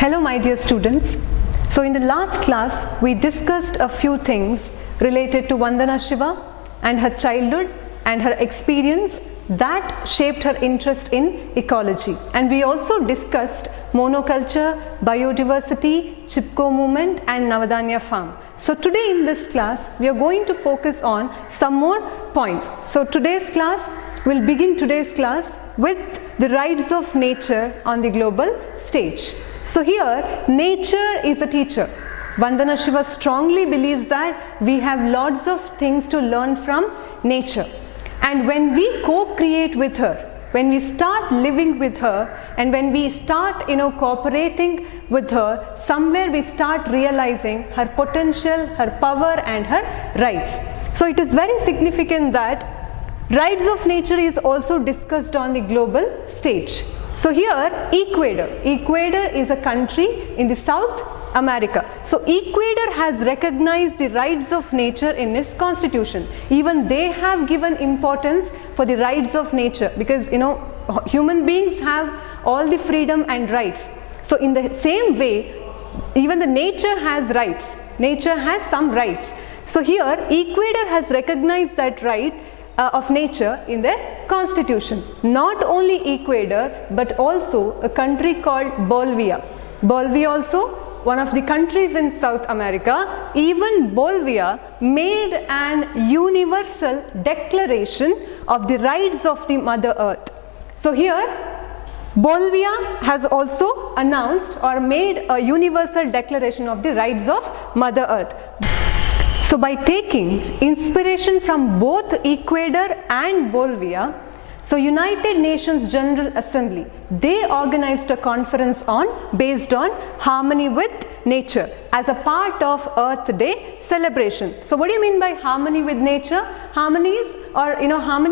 Hello my dear students. So in the last class we discussed a few things related to Vandana Shiva and her childhood and her experience that shaped her interest in ecology, and we also discussed monoculture, biodiversity, Chipko movement and Navadanya farm. So today in this class we are going to focus on some more points. So we'll begin today's class with the rights of nature on the global stage. So here, nature is a teacher. Vandana Shiva strongly believes that we have lots of things to learn from nature. And when we co-create with her, when we start living with her, and when we start cooperating with her, somewhere we start realizing her potential, her power and her rights. So it is very significant that rights of nature is also discussed on the global stage. So here, Ecuador is a country in the South America. So Ecuador has recognized the rights of nature in its constitution. Even they have given importance for the rights of nature, because human beings have all the freedom and rights. So in the same way, even the nature has rights. Nature has some rights. So here, Ecuador has recognized that right of nature in their constitution. Not only Ecuador, but also a country called Bolivia. Bolivia also one of the countries in South America. Even Bolivia made an universal declaration of the rights of the Mother Earth. So here, Bolivia has also announced or made a universal declaration of the rights of Mother Earth. So by taking inspiration from both Ecuador and Bolivia, so United Nations General Assembly, they organized a conference based on harmony with nature as a part of Earth Day celebration. So what do you mean by harmony with nature? Harmony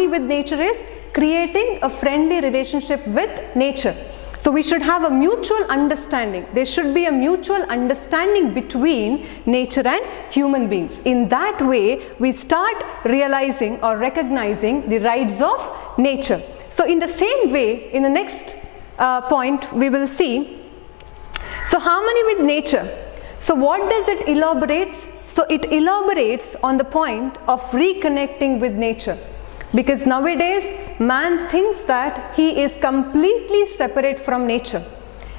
with nature is creating a friendly relationship with nature. So we should have a mutual understanding. There should be a mutual understanding between nature and human beings. In that way, we start realizing or recognizing the rights of nature. So in the same way, in the next point, we will see, so harmony with nature. So what does it elaborate? So it elaborates on the point of reconnecting with nature. Because nowadays, man thinks that he is completely separate from nature.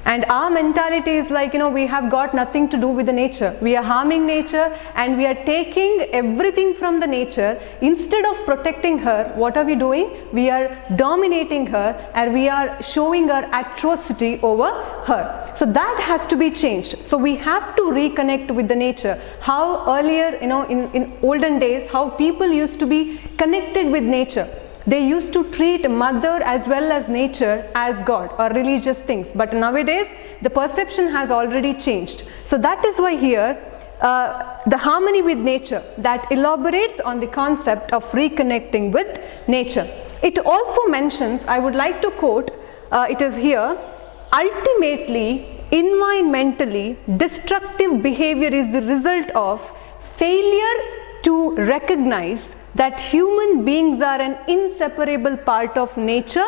And our mentality is like, we have got nothing to do with the nature. We are harming nature and we are taking everything from the nature. Instead of protecting her, what are we doing? We are dominating her and we are showing our atrocity over her. So that has to be changed. So we have to reconnect with the nature. How earlier, in olden days, how people used to be connected with nature. They used to treat mother as well as nature as God or religious things. But nowadays, the perception has already changed. So that is why here, the harmony with nature that elaborates on the concept of reconnecting with nature. It also mentions, I would like to quote, it is here, ultimately, environmentally destructive behavior is the result of failure to recognize that human beings are an inseparable part of nature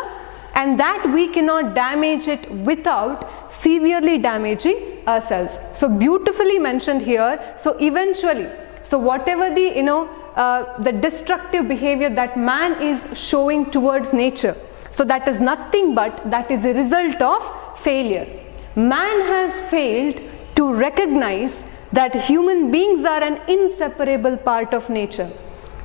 and that we cannot damage it without severely damaging ourselves. So beautifully mentioned here. So eventually, so whatever the destructive behavior that man is showing towards nature, so that is nothing but that is a result of failure. Man has failed to recognize that human beings are an inseparable part of nature.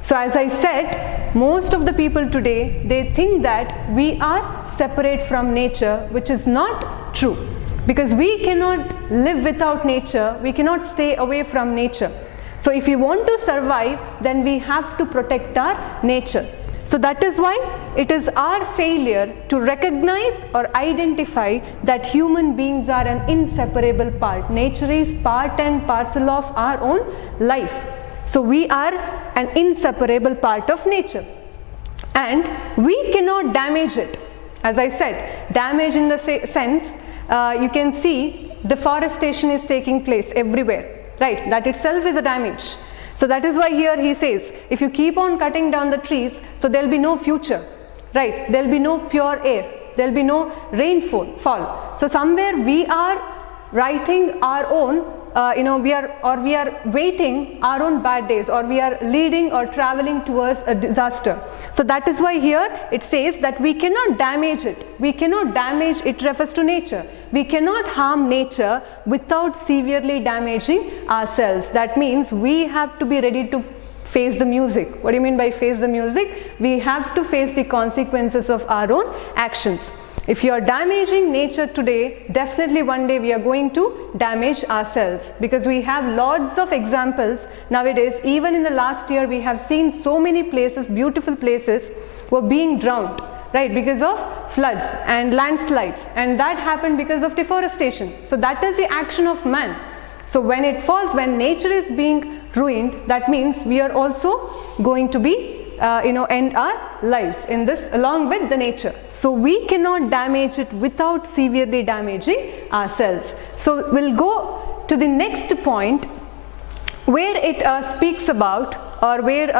So as I said, most of the people today, they think that we are separate from nature, which is not true. Because we cannot live without nature, we cannot stay away from nature. So if we want to survive, then we have to protect our nature. So that is why it is our failure to recognize or identify that human beings are an inseparable part. Nature is part and parcel of our own life. So we are an inseparable part of nature and we cannot damage it. As I said, damage in the sense, you can see deforestation is taking place everywhere, right? That itself is a damage. So that is why here he says, if you keep on cutting down the trees, so there will be no future, right? There will be no pure air, there will be no rainfall. So somewhere we are writing our own, we are waiting our own bad days, or we are leading or traveling towards a disaster. So that is why here it says that we cannot damage it. We cannot damage, it refers to nature. We cannot harm nature without severely damaging ourselves. That means we have to be ready to face the music. What do you mean by face the music? We have to face the consequences of our own actions. If you are damaging nature today, definitely one day we are going to damage ourselves, because we have lots of examples nowadays. Even in the last year, we have seen so many places, beautiful places, were being drowned, right, because of floods and landslides, and that happened because of deforestation. So that is the action of man. So when it falls, when nature is being ruined, that means we are also going to be end our lives in this along with the nature. So we cannot damage it without severely damaging ourselves. So we'll go to the next point, where it speaks about, or where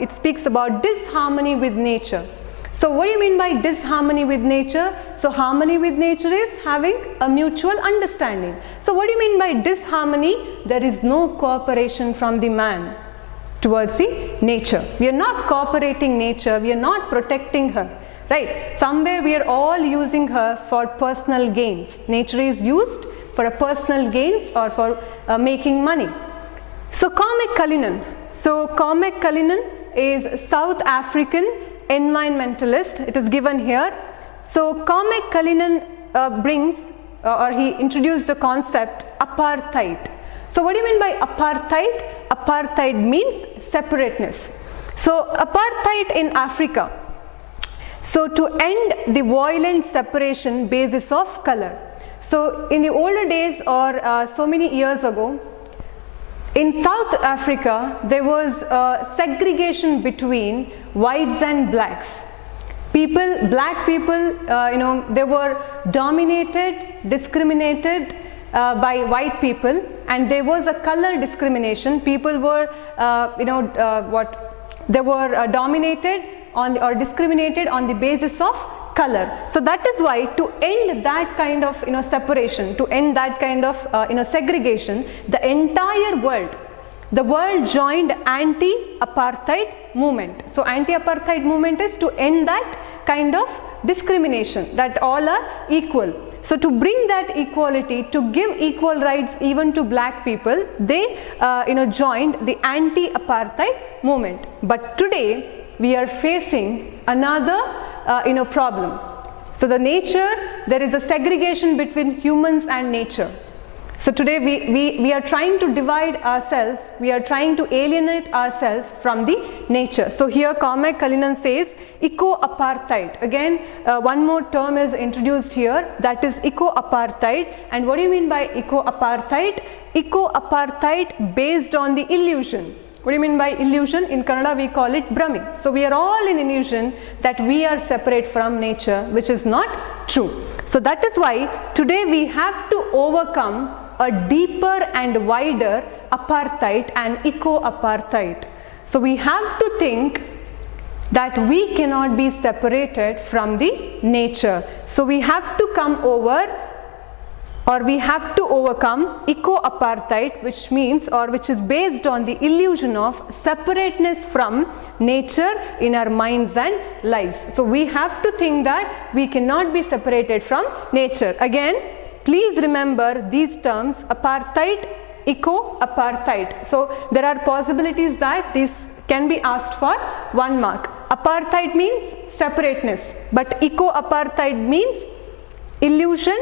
it speaks about disharmony with nature. So what do you mean by disharmony with nature? So harmony with nature is having a mutual understanding. So what do you mean by disharmony? There is no cooperation from the man towards the nature. We are not cooperating nature, we are not protecting her, right? Somewhere we are all using her for personal gains. Nature is used for a personal gains or for making money. So Cormac Cullinan. So Cormac Cullinan is South African environmentalist. It is given here. So Cormac Cullinan he introduced the concept apartheid. So what do you mean by apartheid? Apartheid means separateness. So apartheid in Africa. So to end the violent separation basis of color. So in the older days, or so many years ago, in South Africa there was segregation between whites and blacks. Black people, they were dominated, discriminated by white people, and there was a color discrimination. People were, they were dominated on or discriminated on the basis of color. So that is why, to end that kind of separation, to end that kind of segregation, the entire world, the world joined Anti-Apartheid Movement. So Anti-Apartheid Movement is to end that kind of discrimination, that all are equal. So to bring that equality, to give equal rights even to black people, they joined the Anti-Apartheid Movement. But today we are facing another problem. So the nature, there is a segregation between humans and nature. So today we are trying to divide ourselves, we are trying to alienate ourselves from the nature. So here Cormac Cullinan says eco-apartheid. Again, one more term is introduced here, that is eco-apartheid. And what do you mean by eco-apartheid? Eco-apartheid based on the illusion. What do you mean by illusion? In Kannada we call it Brahmi. So we are all in illusion that we are separate from nature, which is not true. So that is why today we have to overcome a deeper and wider apartheid and eco-apartheid. So we have to think that we cannot be separated from the nature. So we have to come over, or we have to overcome eco-apartheid, which means, or which is based on the illusion of separateness from nature in our minds and lives. So we have to think that we cannot be separated from nature. Again, please remember these terms: apartheid, eco-apartheid. So there are possibilities that this can be asked for 1 mark. Apartheid means separateness, but eco-apartheid means illusion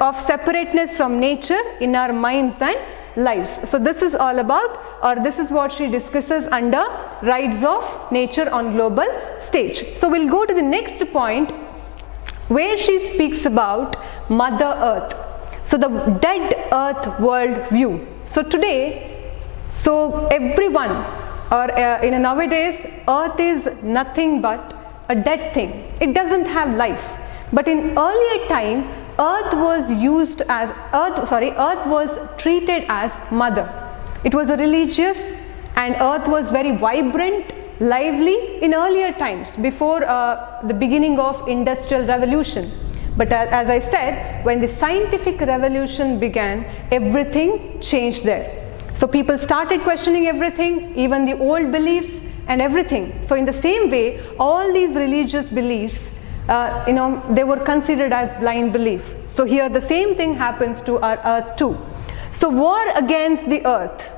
of separateness from nature in our minds and lives. So this is all about, or this is what she discusses under rights of nature on global stage. So we'll go to the next point, where she speaks about Mother Earth. So the dead earth world view. So today, so everyone, or nowadays, earth is nothing but a dead thing. It doesn't have life. But in earlier time, earth was treated as mother. It was a religious, and earth was very vibrant, lively in earlier times, before the beginning of industrial revolution. But as I said, when the scientific revolution began, everything changed there. So people started questioning everything, even the old beliefs and everything. So in the same way, all these religious beliefs, they were considered as blind belief. So here the same thing happens to our earth too. So war against the earth.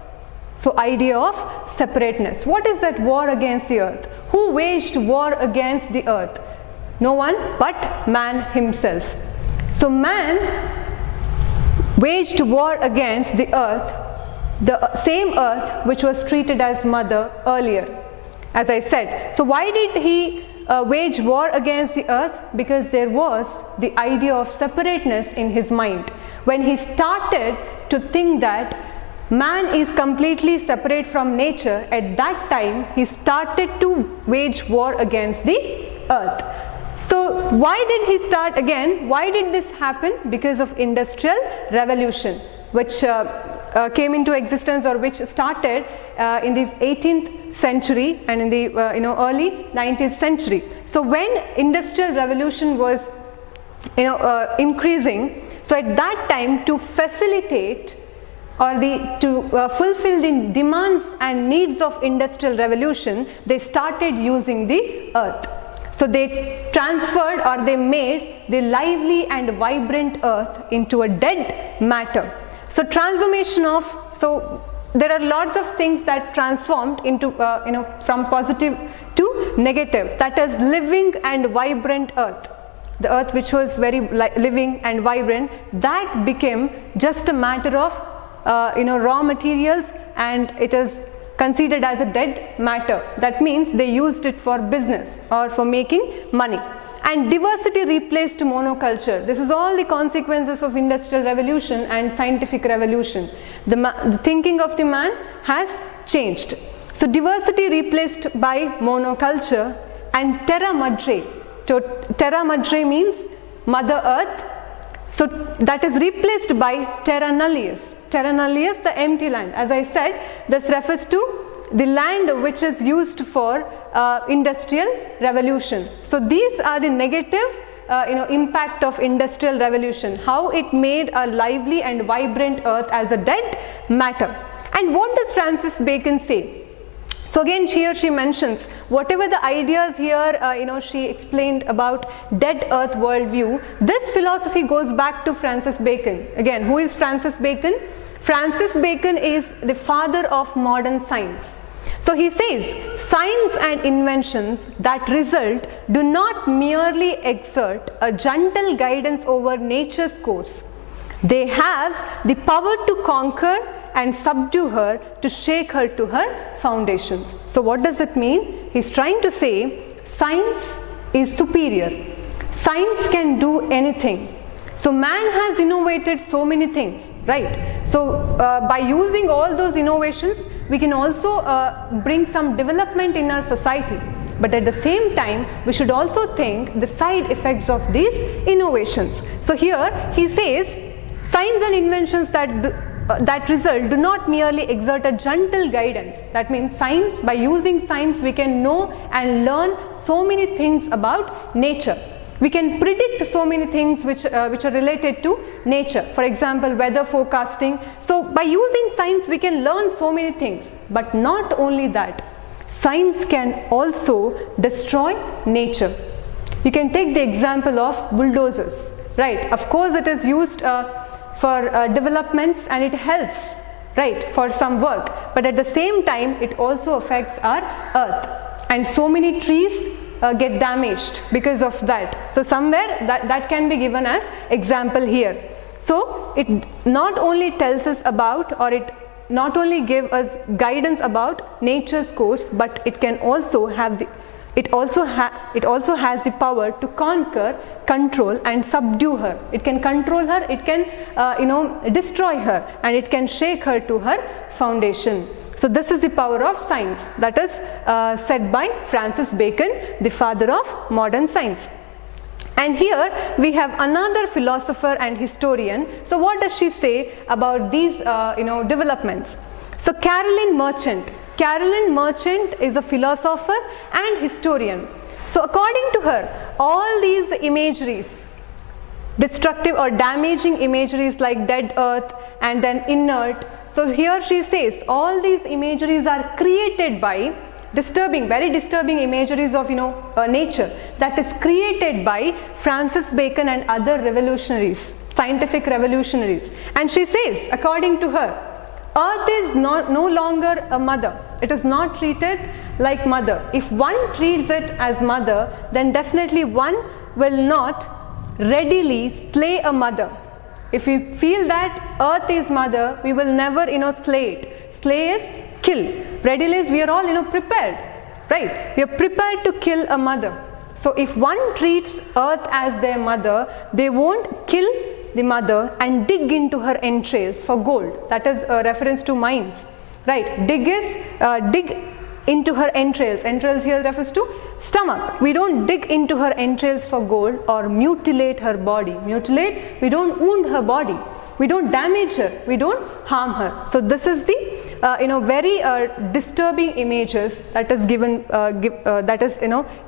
So idea of separateness. What is that war against the earth? Who waged war against the earth? No one but man himself. So man waged war against the same earth which was treated as mother earlier, as I said. So why did he wage war against the earth? Because there was the idea of separateness in his mind. When he started to think that man is completely separate from nature, at that time he started to wage war against the earth. So why did he start again? Why did this happen? Because of Industrial Revolution, which came into existence, or which started in the 18th century and in the early 19th century. So when Industrial Revolution was increasing, so at that time, to facilitate or to fulfill the demands and needs of Industrial Revolution, they started using the earth. So they transferred, or they made the lively and vibrant earth into a dead matter. So transformation of, so there are lots of things that transformed into from positive to negative. That is living and vibrant earth. The earth which was very living and vibrant, that became just a matter of raw materials, and it is considered as a dead matter. That means they used it for business or for making money. And diversity replaced monoculture. This is all the consequences of Industrial Revolution and Scientific Revolution. The thinking of the man has changed. So diversity replaced by monoculture, and terra madre. So terra madre means Mother Earth. So that is replaced by terra nullius. Terra nullius, the empty land. As I said, this refers to the land which is used for Industrial Revolution. So these are the negative impact of Industrial Revolution, how it made a lively and vibrant earth as a dead matter. And what does Francis Bacon say? So again here she mentions whatever the ideas here she explained about dead earth worldview. This philosophy goes back to Francis Bacon. Again, who is Francis Bacon? Francis Bacon is the father of modern science. So he says, science and inventions that result do not merely exert a gentle guidance over nature's course. They have the power to conquer and subdue her, to shake her to her foundations. So what does it mean? He's trying to say science is superior. Science can do anything. So man has innovated so many things, right? So by using all those innovations, we can also bring some development in our society. But at the same time, we should also think the side effects of these innovations. So here he says, science and inventions that result do not merely exert a gentle guidance. That means science, by using science, we can know and learn so many things about nature. We can predict so many things which are related to nature. For example, weather forecasting. So by using science, we can learn so many things. But not only that, science can also destroy nature. You can take the example of bulldozers, right? Of course, it is used for developments, and it helps, right, for some work. But at the same time, it also affects our earth. And so many trees get damaged because of that. So somewhere that can be given as example here. So it not only tells us about, or it not only gives us guidance about nature's course, but it can also have the it also has the power to conquer, control and subdue her. It can control her, it can destroy her, and it can shake her to her foundation. So this is the power of science, that is said by Francis Bacon, the father of modern science. And here we have another philosopher and historian. So what does she say about these developments? So Caroline Merchant is a philosopher and historian. So according to her, all these imageries, destructive or damaging imageries like dead earth and then inert. So here she says all these imageries are created by very disturbing imageries of nature that is created by Francis Bacon and other revolutionaries, scientific revolutionaries. And she says, according to her, earth is no longer a mother. It is not treated like mother. If one treats it as mother, then definitely one will not readily slay a mother. If we feel that earth is mother, we will never slay it. Slay is kill. Readily is we are all prepared, right? We are prepared to kill a mother. So if one treats earth as their mother, they won't kill the mother and dig into her entrails for gold. That is a reference to mines, right? Dig into her entrails. Entrails here refers to stomach. We don't dig into her entrails for gold or mutilate her body. Mutilate, we don't wound her body. We don't damage her. We don't harm her. So this is the very disturbing images that is given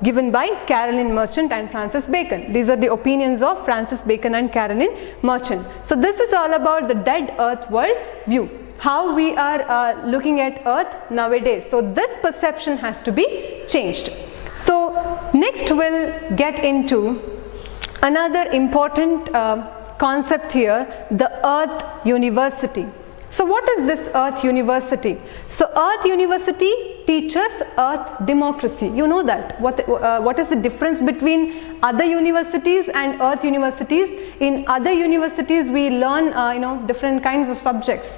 given by Caroline Merchant and Francis Bacon. These are the opinions of Francis Bacon and Caroline Merchant. So this is all about the dead earth world view, how we are looking at earth nowadays. So this perception has to be changed. So next we'll get into another important concept here, the Earth University. So what is this Earth University? So Earth University teaches Earth democracy. You know that. What is the difference between other universities and Earth universities? In other universities we learn different kinds of subjects,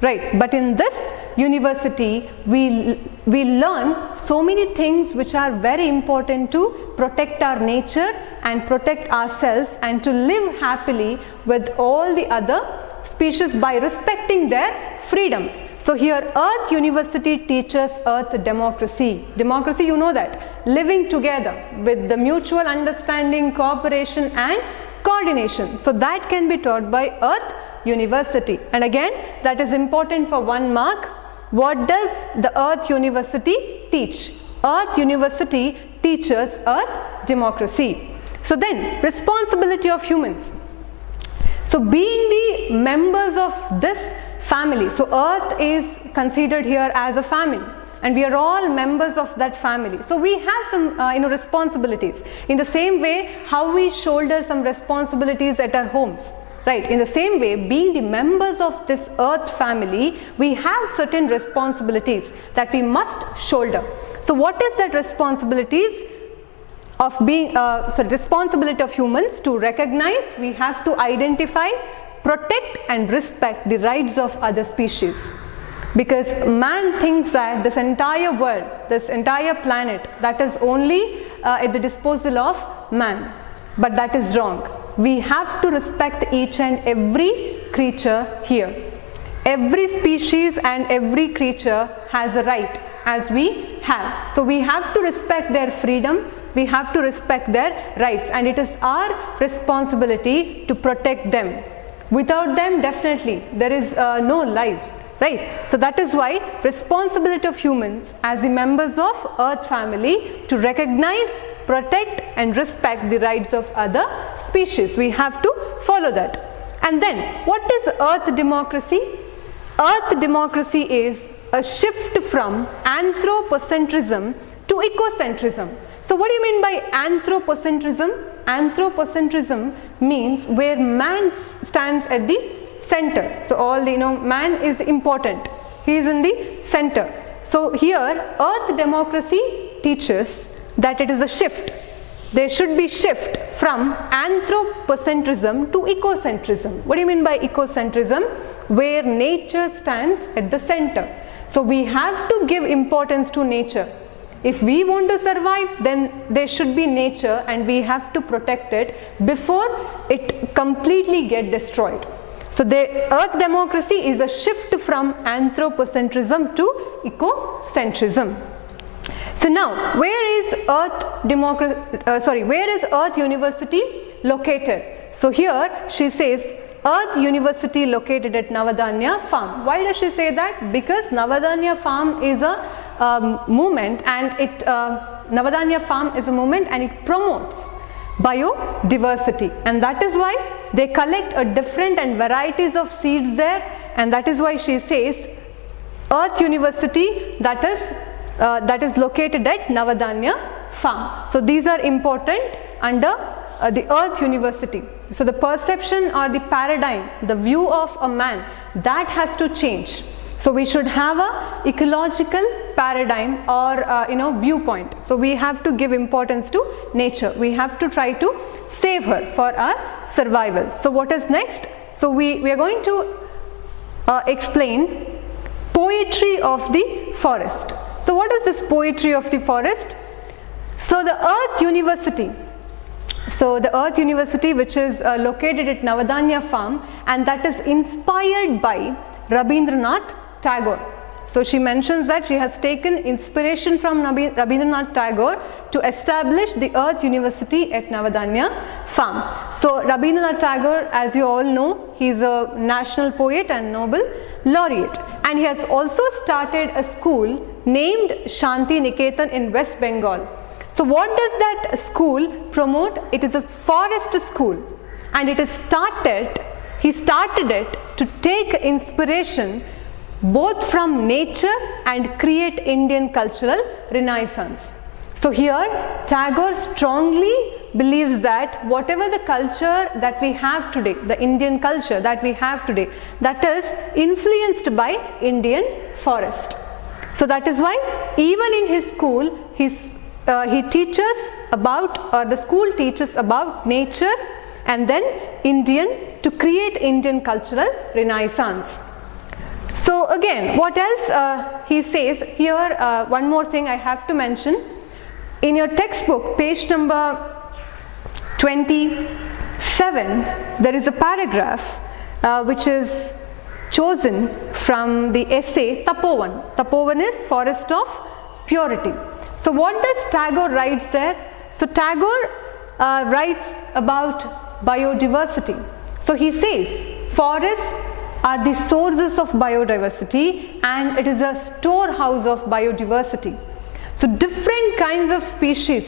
right? But in this university we learn so many things which are very important to protect our nature and protect ourselves and to live happily with all the other species by respecting their freedom. So here Earth University teaches Earth democracy. Democracy, you know that, living together with the mutual understanding, cooperation and coordination. So that can be taught by Earth University. And again, that is important for 1 mark. What does the Earth University teach? Earth University teaches Earth democracy. So then, responsibility of humans. So being the members of this family, so Earth is considered here as a family and we are all members of that family. So we have some responsibilities. In the same way how we shoulder some responsibilities at our homes, right? In the same way, being the members of this Earth family, we have certain responsibilities that we must shoulder. So what is that responsibilities? Of being responsibility of humans to recognize, we have to identify, protect and respect the rights of other species, because man thinks that this entire world, this entire planet, that is only at the disposal of man, but that is wrong. We have to respect each and every creature here. Every species and every creature has a right as we have. So we have to respect their freedom. We have to respect their rights and it is our responsibility to protect them. Without them, definitely there is no life, right? So that is why responsibility of humans as the members of Earth family to recognize, protect and respect the rights of other species. We have to follow that. And then what is Earth democracy? Earth democracy is a shift from anthropocentrism to ecocentrism. So what do you mean by anthropocentrism? Anthropocentrism means where man stands at the center. So all the man is important. He is in the center. So here Earth democracy teaches that it is a shift. There should be shift from anthropocentrism to ecocentrism. What do you mean by ecocentrism? Where nature stands at the center. So we have to give importance to nature. If we want to survive, then there should be nature and we have to protect it before it completely get destroyed. So the Earth democracy is a shift from anthropocentrism to ecocentrism. So now, where is Earth University located? So here she says Earth University located at Navadanya Farm. Why does she say that? Because Navadanya Farm is a movement and Navadanya Farm is a movement and it promotes biodiversity, and that is why they collect a different and varieties of seeds there, and that is why she says Earth University, that is located at Navadanya farm. So these are important under the Earth University. So the perception or the paradigm, the view of a man, that has to change. So we should have a ecological paradigm or viewpoint. So we have to give importance to nature. We have to try to save her for our survival. So what is next? So we are going to explain poetry of the forest. So what is this poetry of the forest? So the Earth University. So the Earth University, which is located at Navadanya farm, and that is inspired by Rabindranath Tagore. So she mentions that she has taken inspiration from Rabindranath Tagore to establish the Earth University at Navadanya farm. So Rabindranath Tagore, as you all know, he is a national poet and Nobel laureate, and he has also started a school named Shanti Niketan in West Bengal. So what does that school promote? It is a forest school, and he started it to take inspiration both from nature and create Indian cultural renaissance. So here Tagore strongly believes that whatever the culture that we have today, the Indian culture that we have today, that is influenced by Indian forest. So that is why even in his school he teaches about, or the school teaches about nature and then Indian, to create Indian cultural renaissance. So again, what else he says here, one more thing I have to mention. In your textbook, page number 27, there is a paragraph which is chosen from the essay Tapovan. Tapovan is forest of purity. So what does Tagore write there? So Tagore writes about biodiversity. So he says forests are the sources of biodiversity, and it is a storehouse of biodiversity. So different kinds of species,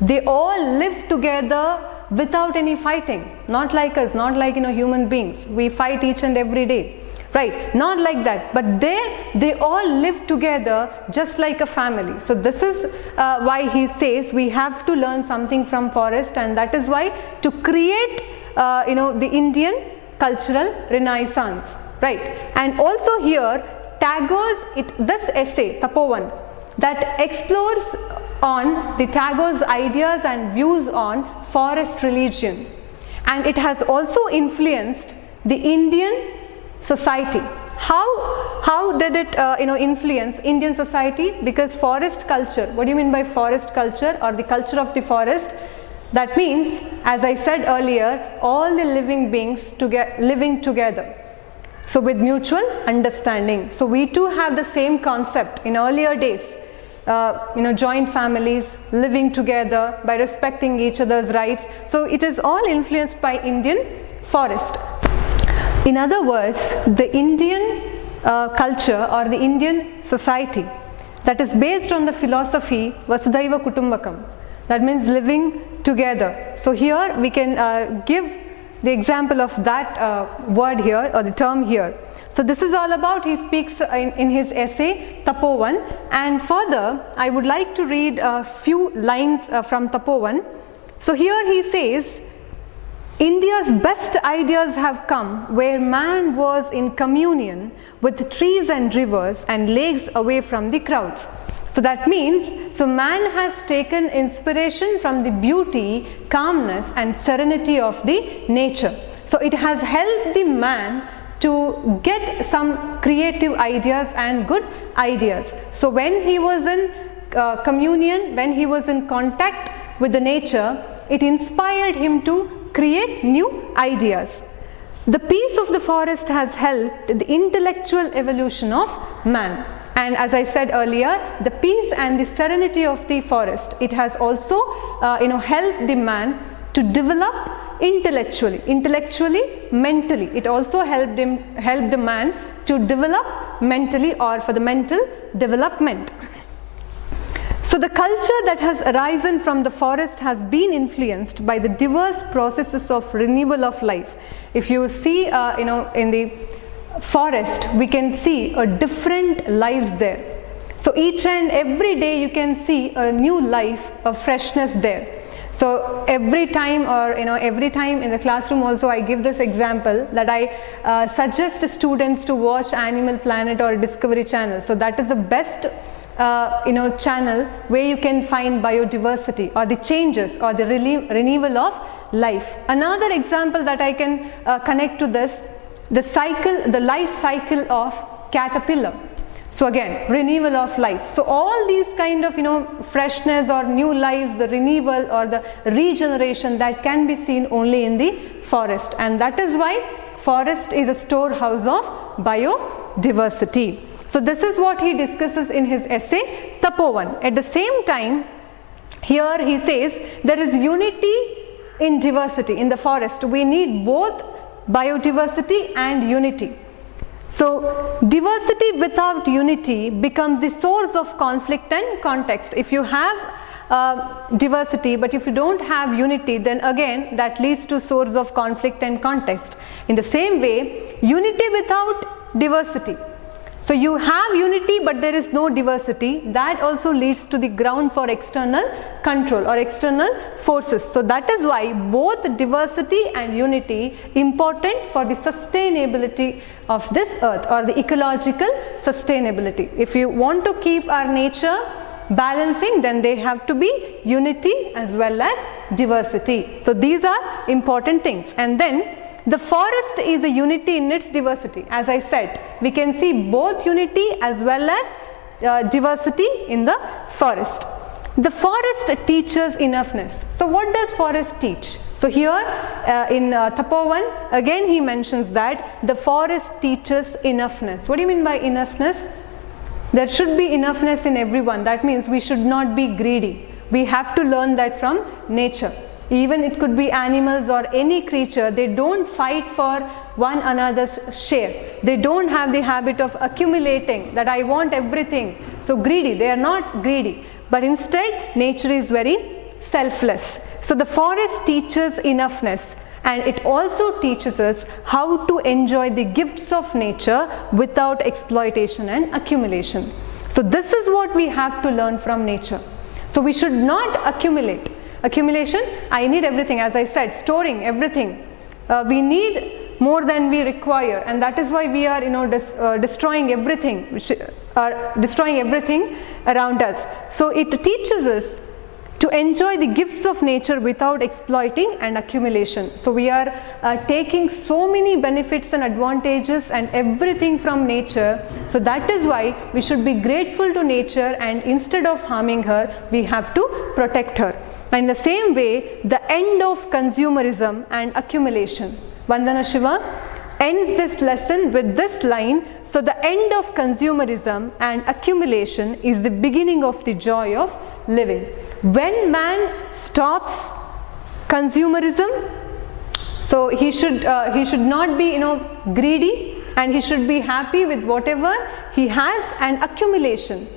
they all live together without any fighting. Not like us, not like human beings. We fight each and every day. Right, not like that, but they all live together just like a family. So this is why he says we have to learn something from forest, and that is why to create the Indian cultural renaissance, right? And also here Tagore's this essay Tapovan, that explores on the Tagore's ideas and views on forest religion, and it has also influenced the Indian society. How did it influence Indian society? Because forest culture, what do you mean by forest culture or the culture of the forest? That means, as I said earlier, all the living beings living together, so with mutual understanding. So we too have the same concept in earlier days, joint families living together by respecting each other's rights. So it is all influenced by Indian forest. In other words, the Indian culture or the Indian society, that is based on the philosophy Vasudhaiva Kutumbakam, that means living together. So here we can give the example of that word here, or the term here. So this is all about, he speaks in his essay Tapovan, and further I would like to read a few lines from Tapovan. So here he says, India's best ideas have come where man was in communion with trees and rivers and lakes away from the crowds. So that means, so man has taken inspiration from the beauty, calmness and serenity of the nature. So it has helped the man to get some creative ideas and good ideas. So when he was in communion, when he was in contact with the nature, it inspired him to create new ideas. The peace of the forest has helped the intellectual evolution of man. And as I said earlier, the peace and the serenity of the forest, it has also helped the man to develop intellectually, mentally. It also helped the man to develop mentally, or for the mental development. So the culture that has arisen from the forest has been influenced by the diverse processes of renewal of life. If you see, in the forest, we can see different lives there. So each and every day you can see a new life, a freshness there. So every time, every time in the classroom also I give this example that I suggest students to watch Animal Planet or Discovery Channel. So that is the best channel where you can find biodiversity or the changes or the renewal of life. Another example that I can connect to this, the life cycle of caterpillar. So again, renewal of life. So all these kind of freshness or new lives, the renewal or the regeneration, that can be seen only in the forest, and that is why forest is a storehouse of biodiversity. So this is what he discusses in his essay Tapovan. At the same time, here he says there is unity in diversity. In the forest we need both biodiversity and unity. So diversity without unity becomes the source of conflict and context. If you have diversity but if you don't have unity, then again that leads to source of conflict and context. In the same way, unity without diversity. So you have unity but there is no diversity, that also leads to the ground for external control or external forces. So that is why both diversity and unity important for the sustainability of this earth or the ecological sustainability. If you want to keep our nature balancing, then they have to be unity as well as diversity. So these are important things. And then the forest is a unity in its diversity. As I said, we can see both unity as well as diversity in the forest. The forest teaches enoughness. So what does forest teach? So here in Tapovan, again he mentions that the forest teaches enoughness. What do you mean by enoughness? There should be enoughness in everyone. That means we should not be greedy. We have to learn that from nature. Even it could be animals or any creature, they don't fight for one another's share. They don't have the habit of accumulating, that I want everything. So greedy, they are not greedy. But instead, nature is very selfless. So the forest teaches enoughness, and it also teaches us how to enjoy the gifts of nature without exploitation and accumulation. So this is what we have to learn from nature. So we should not accumulate. Accumulation, I need everything, as I said, storing everything. We need more than we require, and that is why we are destroying everything, destroying everything around us. So it teaches us to enjoy the gifts of nature without exploiting and accumulation. So we are taking so many benefits and advantages and everything from nature. So that is why we should be grateful to nature, and instead of harming her, we have to protect her. And in the same way, the end of consumerism and accumulation. Vandana Shiva ends this lesson with this line. So the end of consumerism and accumulation is the beginning of the joy of living. When man stops consumerism, so he should not be greedy, and he should be happy with whatever he has, and accumulation,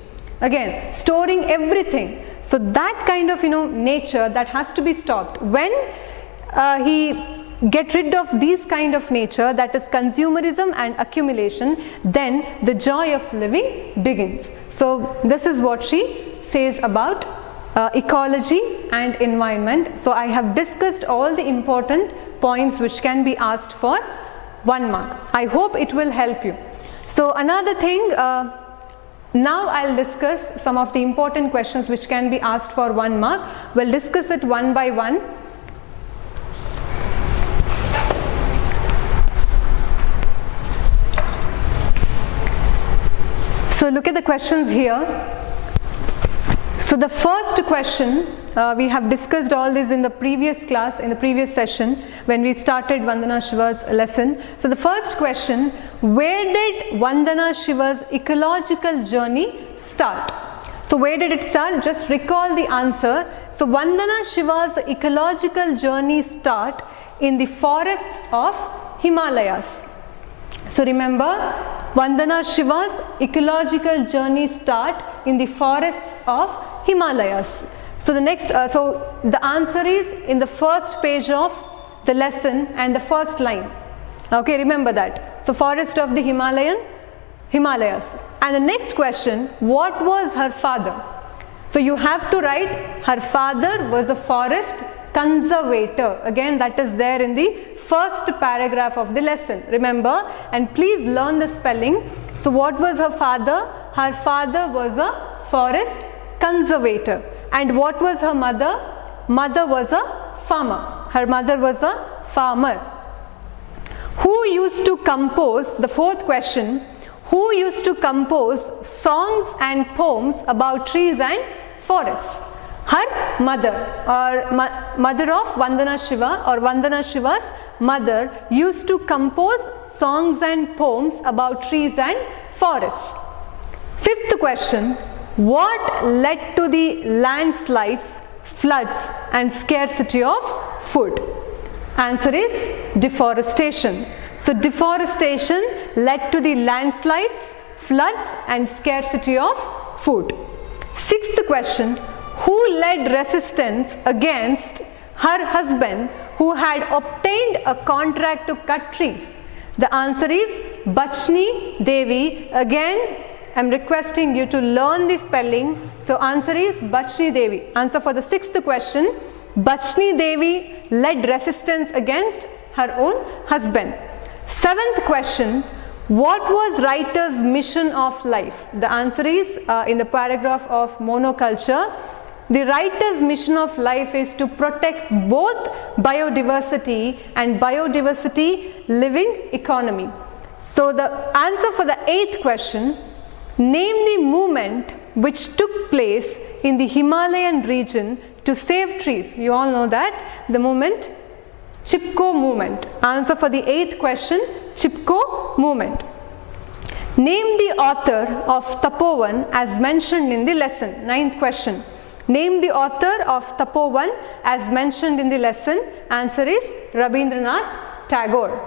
again storing everything. So that kind of nature, that has to be stopped. When he get rid of these kind of nature, that is consumerism and accumulation, then the joy of living begins. So this is what she says about ecology and environment. So I have discussed all the important points which can be asked for 1 mark. I hope it will help you. So another thing, now I'll discuss some of the important questions which can be asked for 1 mark. We'll discuss it one by one. So look at the questions here. So the first question, we have discussed all this in the previous class, in the previous session when we started Vandana Shiva's lesson. So the first question, where did Vandana Shiva's ecological journey start? So where did it start? Just recall the answer. So Vandana Shiva's ecological journey start in the forests of Himalayas. So remember, Vandana Shiva's ecological journey start in the forests of Himalayas. So the next, so the answer is in the first page of the lesson and the first line. Okay, remember that. So forest of the Himalayas. And the next question, what was her father? So you have to write her father was a forest conservator. Again, that is there in the first paragraph of the lesson. Remember, and please learn the spelling. So what was her father? Her father was a forest conservator. And what was her mother? Mother was a farmer. Her mother was a farmer. Who used to compose, the fourth question, who used to compose songs and poems about trees and forests? Her mother, or mother of Vandana Shiva, or Vandana Shiva's mother used to compose songs and poems about trees and forests. Fifth question, what led to the landslides, floods and scarcity of food? Answer is deforestation. So deforestation led to the landslides, floods and scarcity of food. Sixth question, who led resistance against her husband who had obtained a contract to cut trees? The answer is Rashmi Devi. Again, I am requesting you to learn the spelling. So answer is Rashmi Devi. Answer for the sixth question, Rashmi Devi led resistance against her own husband. Seventh question, what was writer's mission of life? The answer is in the paragraph of monoculture. The writer's mission of life is to protect both biodiversity and biodiversity living economy. So the answer for the eighth question, name the movement which took place in the Himalayan region to save trees. You all know that, the movement, Chipko movement. Answer for the eighth question, Chipko movement. Name the author of Tapovan as mentioned in the lesson. Ninth question. Name the author of Tapovan as mentioned in the lesson. Answer is Rabindranath Tagore.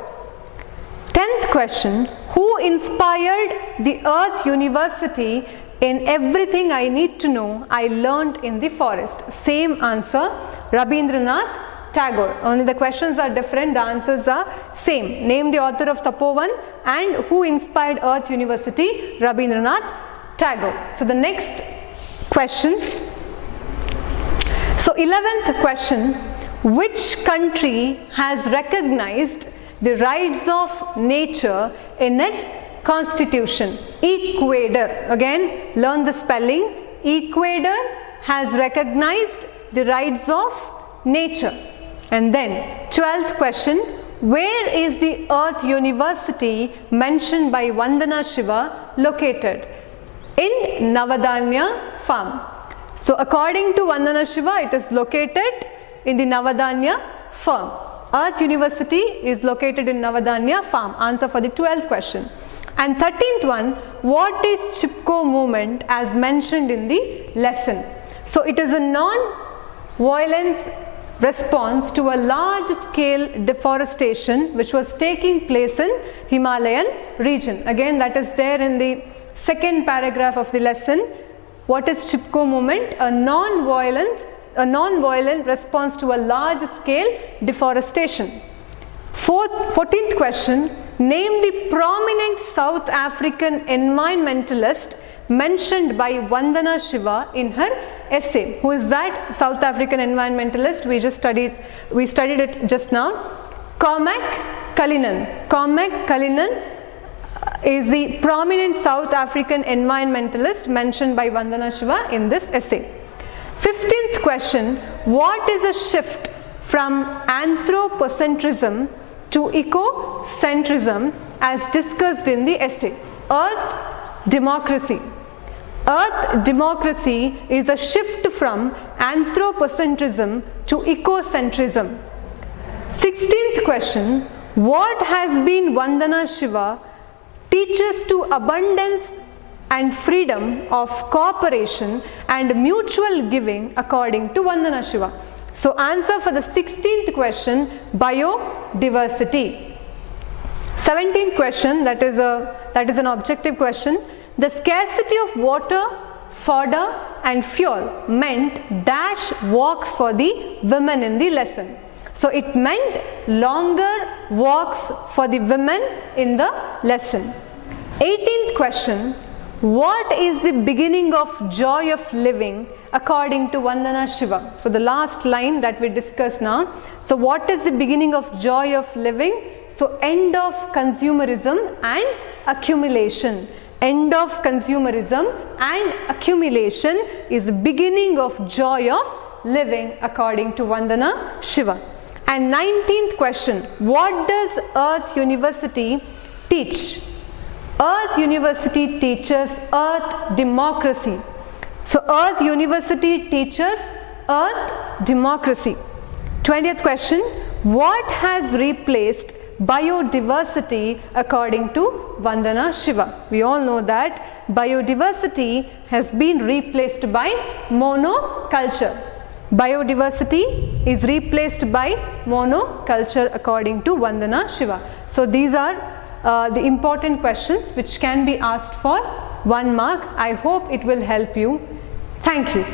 10th question. Who inspired the Earth University in everything I need to know I learned in the forest? Same answer, Rabindranath Tagore. Only the questions are different, the answers are same. Name the author of Tapovan and who inspired Earth University? Rabindranath Tagore. So the next question. So 11th question, which country has recognized the rights of nature in its constitution? Ecuador. Again, learn the spelling. Ecuador has recognized the rights of nature. And then 12th question, where is the Earth University mentioned by Vandana Shiva located? In Navadanya farm. So according to Vandana Shiva, it is located in the Navadanya farm. Earth University is located in Navadanya farm. Answer for the 12th question. And 13th one, what is Chipko movement as mentioned in the lesson? So it is a non-violence response to a large-scale deforestation which was taking place in Himalayan region. Again, that is there in the second paragraph of the lesson. What is Chipko movement? A non-violent response to a large-scale deforestation. 14th question, name the prominent South African environmentalist mentioned by Vandana Shiva in her essay. Who is that South African environmentalist? We studied it just now. Cormac Cullinan. Cormac Cullinan is the prominent South African environmentalist mentioned by Vandana Shiva in this essay. 15th question, what is a shift from anthropocentrism to ecocentrism as discussed in the essay? Earth democracy. Earth democracy is a shift from anthropocentrism to ecocentrism. 16th question, what has been Vandana Shiva teaches to abundance and freedom of cooperation and mutual giving according to Vandana Shiva? So answer for the 16th question, biodiversity. 17th question, that is an objective question. The scarcity of water fodder and fuel meant dash walks for the women in the lesson. So it meant longer walks for the women in the lesson. 18th question, what is the beginning of joy of living according to Vandana Shiva? So the last line that we discussed now. So what is the beginning of joy of living? So end of consumerism and accumulation. End of consumerism and accumulation is the beginning of joy of living according to Vandana Shiva. And 19th question, what does Earth University teach? Earth University teaches Earth democracy. So Earth University teaches Earth democracy. 20th question, what has replaced biodiversity according to Vandana Shiva? We all know that biodiversity has been replaced by monoculture. Biodiversity is replaced by monoculture according to Vandana Shiva. So these are the important questions which can be asked for 1 mark. I hope it will help you. Thank you.